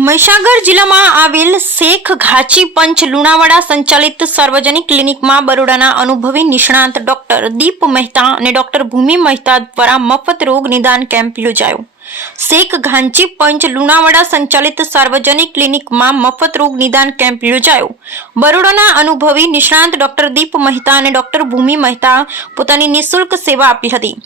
મહીસાગર જિલ્લામાં આવેલ શેખ ઘાચી પંચ લુણાવાડા સંચાલિત સાર્વજનિક ક્લિનિકમાં બરોડાના અનુભવી નિષ્ણાંત ડોક્ટર દીપ મહેતા અને ડોક્ટર ભૂમિ મહેતા દ્વારા મફત રોગ નિદાન કેમ્પ યોજાયો. શેખ ઘાંચી પંચ લુણાવાડા સંચાલિત સાર્વજનિક ક્લિનિકમાં મફત રોગ નિદાન કેમ્પ યોજાયો. બરોડાના અનુભવી નિષ્ણાંત ડોક્ટર દીપ મહેતા અને ડોક્ટર ભૂમિ મહેતા પોતાની નિઃશુલ્ક સેવા આપી હતી.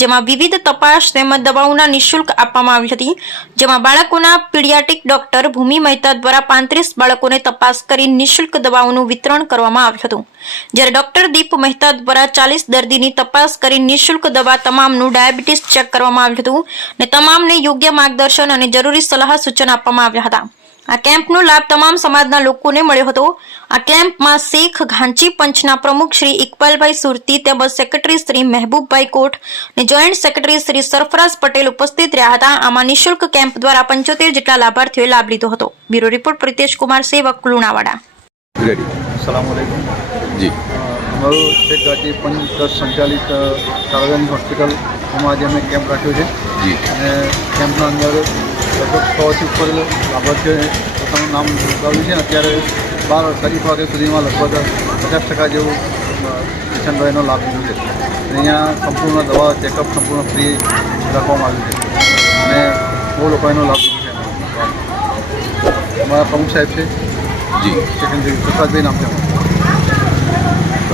જેમાં વિવિધ તપાસ તેમજ દવાઓના નિઃશુલ્ક આપવામાં આવી હતી, જેમાં બાળકોના પીડિયાટિક ડોક્ટર ભૂમિ મહેતા દ્વારા પાંત્રીસ બાળકોને તપાસ કરી નિઃશુલ્ક દવાઓનું વિતરણ કરવામાં આવ્યું હતું. જ્યારે ડોક્ટર દીપ મહેતા દ્વારા ચાલીસ દર્દીની તપાસ કરી નિઃશુલ્ક દવા તમામનું ડાયાબિટીસ ચેક કરવામાં આવ્યું હતું અને તમામને યોગ્ય માર્ગદર્શન અને જરૂરી સલાહ સૂચન આપવામાં આવ્યા હતા. આ કેમ્પનો લાભ તમામ સમાજના લોકોને મળ્યો હતો. આ કેમ્પમાં શેખ ઘાંચી પંચના પ્રમુખ શ્રી ઇકબાલભાઈ સુરતી તેમજ સેક્રેટરી શ્રી મહેબૂબભાઈ કોટ અને જોઈન્ટ સેક્રેટરી શ્રી સરફરાજ પટેલ ઉપસ્થિત રહ્યા હતા. આમાં નિઃશુલ્ક કેમ્પ દ્વારા પંચોતેર જેટલા લાભાર્થીઓએ લાભ લીધો હતો. બ્યુરો રિપોર્ટ પ્રિતેશ કુમાર સેવક લુણાવાડા. જી. અમારું શેખ ગાજી પંચ ટ્રસ્ટ સંચાલિત સાર્વજનિક હોસ્પિટલ એમાં આજે અમે કેમ્પ રાખ્યો છે. અને કેમ્પના અંદર લગભગ છથી ઉપર લાભાર્થીઓએ પોતાનું નામ નોંધાવ્યું છે. અત્યારે બાર તારીખ વાગ્યા સુધીમાં લગભગ પચાસ ટકા જેવું કિશનભાઈનો લાભ લીધો છે. અહીંયા સંપૂર્ણ દવા ચેકઅપ સંપૂર્ણ ફ્રી રાખવામાં આવ્યું છે. અને બહુ લોકો એનો લાભ લીધો છે. અમારા પ્રમુખ સાહેબ છે. જી. સેકન્ડરી પ્રસાદભાઈ નામ છે.